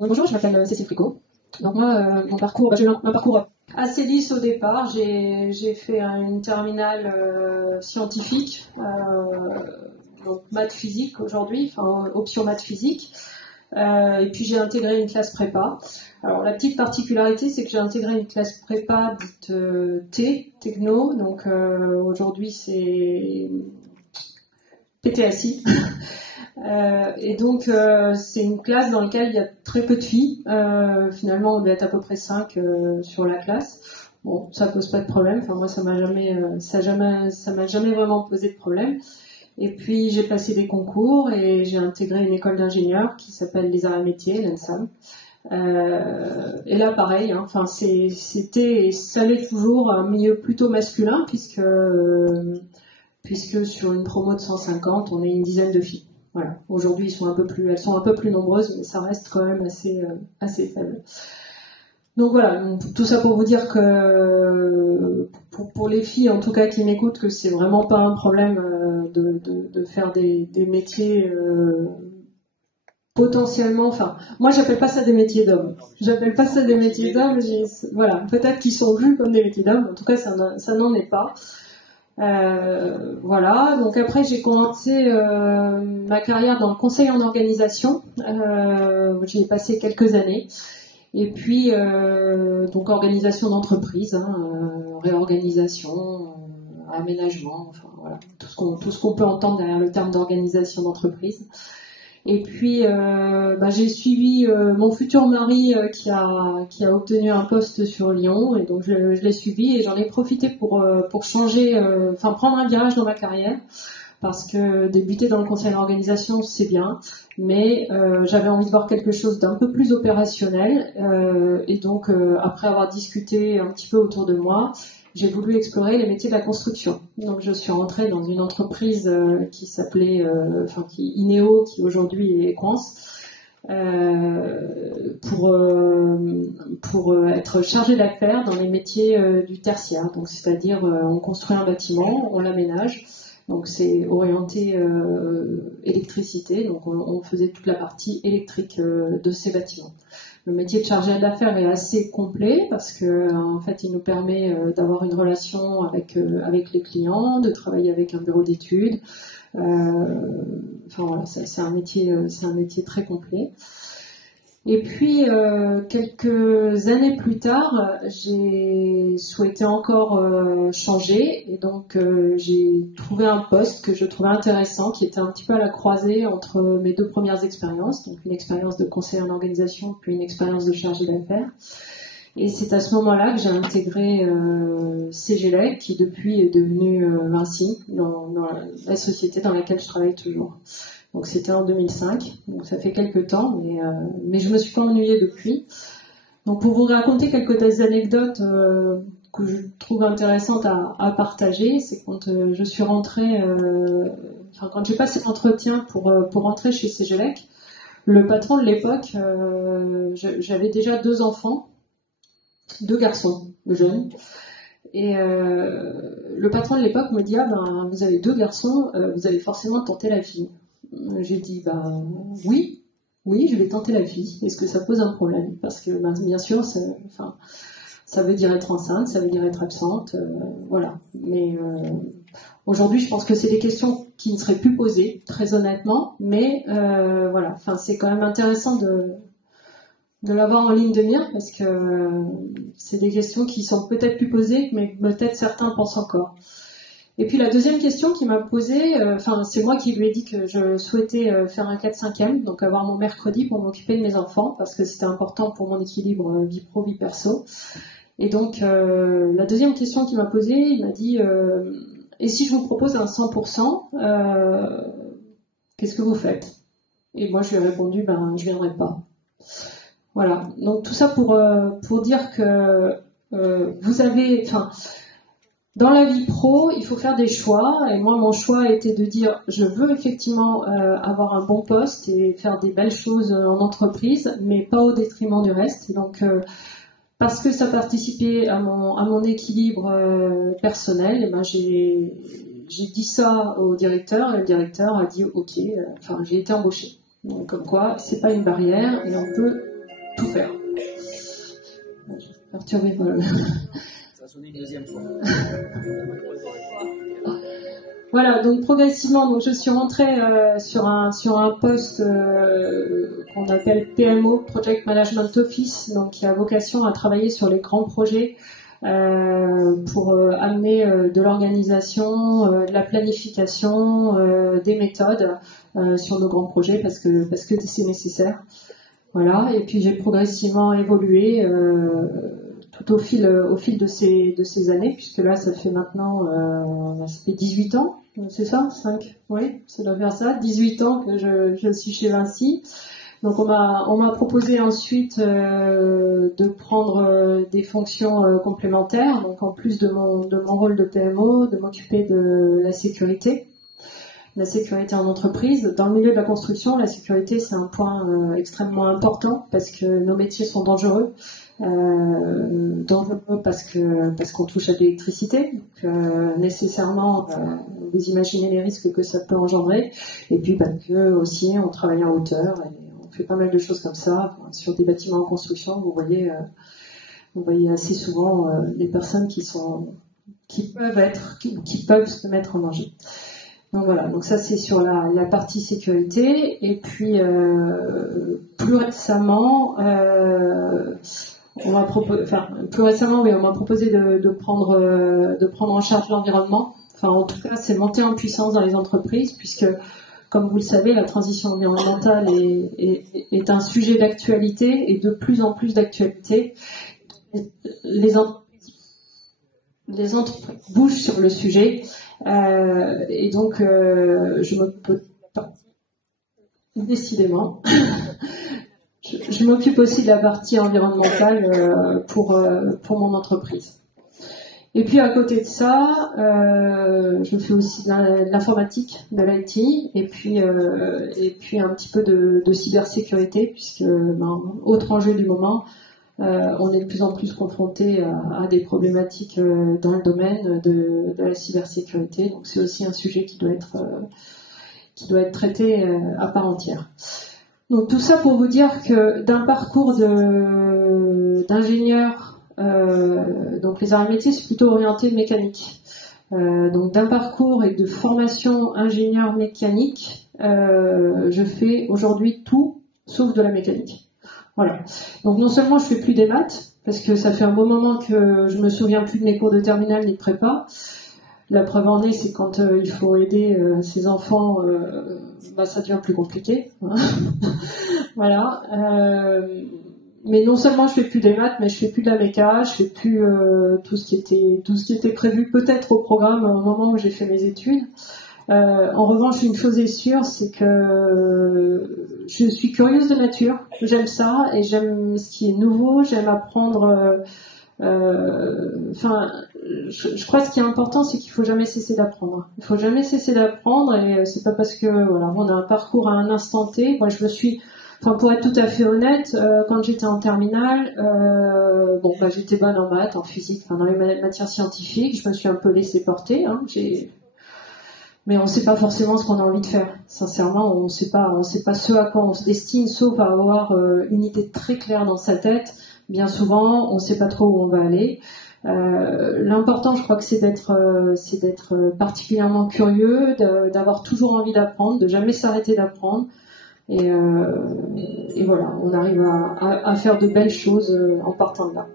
Bonjour, je m'appelle Cécile Fricot. Donc moi, mon parcours, j'ai eu un parcours assez lisse au départ. J'ai fait une terminale scientifique, donc maths physique aujourd'hui, enfin option maths physique. Et puis j'ai intégré une classe prépa. Alors la petite particularité, c'est que j'ai intégré une classe prépa dite techno. Donc aujourd'hui c'est PTSI. Et donc c'est une classe dans laquelle il y a très peu de filles. Finalement, on doit être à peu près 5 sur la classe. Bon, ça pose pas de problème. Enfin moi, ça m'a jamais vraiment posé de problème. Et puis j'ai passé des concours et j'ai intégré une école d'ingénieurs qui s'appelle les Arts et Métiers, l'ENSAM. Et là, pareil. Hein, enfin c'était et ça l'est toujours un milieu plutôt masculin puisque sur une promo de 150, on est une dizaine de filles. Voilà. Aujourd'hui, elles sont un peu plus nombreuses, mais ça reste quand même assez faible. Donc voilà, donc, tout ça pour vous dire que pour les filles, en tout cas qui m'écoutent, que c'est vraiment pas un problème de faire des métiers potentiellement. Enfin, moi j'appelle pas ça des métiers d'hommes. J'appelle pas ça des métiers d'hommes. Voilà, peut-être qu'ils sont vus comme des métiers d'hommes. En tout cas, ça n'en est pas. Voilà, donc après j'ai commencé ma carrière dans le conseil en organisation, j'y ai passé quelques années, et puis donc organisation d'entreprise, réorganisation, aménagement, enfin voilà, tout ce qu'on peut entendre derrière le terme d'organisation d'entreprise. Et puis j'ai suivi mon futur mari qui a obtenu un poste sur Lyon, et donc je l'ai suivi et j'en ai profité pour changer, prendre un virage dans ma carrière, parce que débuter dans le conseil d'organisation c'est bien, mais j'avais envie de voir quelque chose d'un peu plus opérationnel, et donc après avoir discuté un petit peu autour de moi, j'ai voulu explorer les métiers de la construction. Donc je suis rentrée dans une entreprise qui s'appelait Ineo, qui aujourd'hui est Equance, pour être chargée d'affaires dans les métiers du tertiaire. Donc c'est-à-dire on construit un bâtiment, on l'aménage. Donc c'est orienté électricité. Donc on faisait toute la partie électrique de ces bâtiments. Le métier de chargé d'affaires est assez complet parce que en fait, il nous permet d'avoir une relation avec les clients, de travailler avec un bureau d'études. Voilà, c'est un métier très complet. Et puis quelques années plus tard, j'ai souhaité encore changer, et donc j'ai trouvé un poste que je trouvais intéressant, qui était un petit peu à la croisée entre mes deux premières expériences, donc une expérience de conseiller en organisation puis une expérience de chargé d'affaires. Et c'est à ce moment-là que j'ai intégré CGLEC, qui depuis est devenu Vinci, dans la société dans laquelle je travaille toujours. Donc c'était en 2005, donc ça fait quelques temps, mais je me suis pas ennuyée depuis. Donc pour vous raconter quelques anecdotes que je trouve intéressantes à partager, c'est quand je suis rentrée, quand j'ai passé l'entretien pour rentrer chez CGLEC, le patron de l'époque, j'avais déjà 2 enfants, 2 garçons jeunes, et le patron de l'époque me dit vous avez 2 garçons, vous allez forcément tenter la fille. J'ai dit oui, je vais tenter la fille. Est-ce que ça pose un problème? Parce que bien sûr, ça veut dire être enceinte, ça veut dire être absente, voilà. Mais aujourd'hui, je pense que c'est des questions qui ne seraient plus posées, très honnêtement. Mais voilà, c'est quand même intéressant de l'avoir en ligne de mire, parce que c'est des questions qui sont peut-être plus posées, mais peut-être certains pensent encore. Et puis la deuxième question qu'il m'a posée, c'est moi qui lui ai dit que je souhaitais faire un 4/5e, donc avoir mon mercredi pour m'occuper de mes enfants, parce que c'était important pour mon équilibre vie pro, vie perso. Et donc la deuxième question qu'il m'a posée, il m'a dit et si je vous propose un 100%, qu'est-ce que vous faites? Et moi je lui ai répondu je viendrai pas. Voilà. Donc tout ça pour dire que vous avez, dans la vie pro, il faut faire des choix, et moi mon choix était de dire je veux effectivement avoir un bon poste et faire des belles choses en entreprise, mais pas au détriment du reste. Donc parce que ça participait à mon équilibre personnel, j'ai dit ça au directeur, et le directeur a dit ok, j'ai été embauchée. Donc comme quoi c'est pas une barrière, et on peut perturbé par le... Ça a sonné une deuxième fois. Voilà, donc progressivement, donc je suis rentrée sur un poste qu'on appelle PMO, Project Management Office, donc qui a vocation à travailler sur les grands projets pour amener de l'organisation, de la planification, des méthodes sur nos grands projets parce que c'est nécessaire. Voilà, et puis j'ai progressivement évolué tout au fil de ces années, puisque là ça fait maintenant ça fait 18 ans, c'est ça, 5, oui, ça doit faire ça, 18 ans que je suis chez Vinci. Donc on m'a proposé ensuite de prendre des fonctions complémentaires, donc en plus de mon rôle de PMO, de m'occuper de la sécurité en entreprise. Dans le milieu de la construction, la sécurité c'est un point extrêmement important parce que nos métiers sont dangereux. Dangereux parce qu'on touche à l'électricité, donc nécessairement vous imaginez les risques que ça peut engendrer, et puis que aussi on travaille en hauteur et on fait pas mal de choses comme ça sur des bâtiments en construction. Vous voyez assez souvent des personnes qui peuvent se mettre en danger. Donc voilà, donc ça c'est sur la partie sécurité. Et puis plus récemment, on m'a proposé de prendre en charge l'environnement. Enfin, en tout cas, c'est monter en puissance dans les entreprises, puisque, comme vous le savez, la transition environnementale est un sujet d'actualité et de plus en plus d'actualité. Les entreprises bougent sur le sujet, et donc je m'occupe décidément. Je m'occupe aussi de la partie environnementale pour mon entreprise. Et puis à côté de ça, je fais aussi de l'informatique, de l'IT, et puis un petit peu de cybersécurité, puisque autre enjeu du moment, on est de plus en plus confronté à des problématiques dans le domaine de la cybersécurité. Donc c'est aussi un sujet qui doit être traité à part entière. Donc tout ça pour vous dire que d'un parcours d'ingénieur, donc les arts et métiers c'est plutôt orienté mécanique. Donc d'un parcours et de formation ingénieur mécanique, je fais aujourd'hui tout sauf de la mécanique. Voilà. Donc non seulement je fais plus des maths, parce que ça fait un bon moment que je me souviens plus de mes cours de terminale ni de prépa. La preuve en est, c'est quand il faut aider ses enfants, ça devient plus compliqué. Voilà. Mais non seulement je fais plus des maths, mais je fais plus de la méca, je fais plus tout ce qui était prévu peut-être au programme au moment où j'ai fait mes études. En revanche, une chose est sûre, c'est que je suis curieuse de nature. J'aime ça et j'aime ce qui est nouveau. J'aime apprendre. Je crois que ce qui est important, c'est qu'il faut jamais cesser d'apprendre. Il faut jamais cesser d'apprendre, et c'est pas parce que on a un parcours à un instant T. Moi, pour être tout à fait honnête, quand j'étais en terminale, j'étais bonne en maths, en physique, dans les matières scientifiques. Je me suis un peu laissée porter. Mais on sait pas forcément ce qu'on a envie de faire. Sincèrement, on sait pas ce à quoi on se destine, sauf à avoir une idée très claire dans sa tête. Bien souvent, on sait pas trop où on va aller. L'important, je crois que c'est d'être particulièrement curieux, d'avoir toujours envie d'apprendre, de jamais s'arrêter d'apprendre. Et voilà, on arrive à faire de belles choses en partant de là.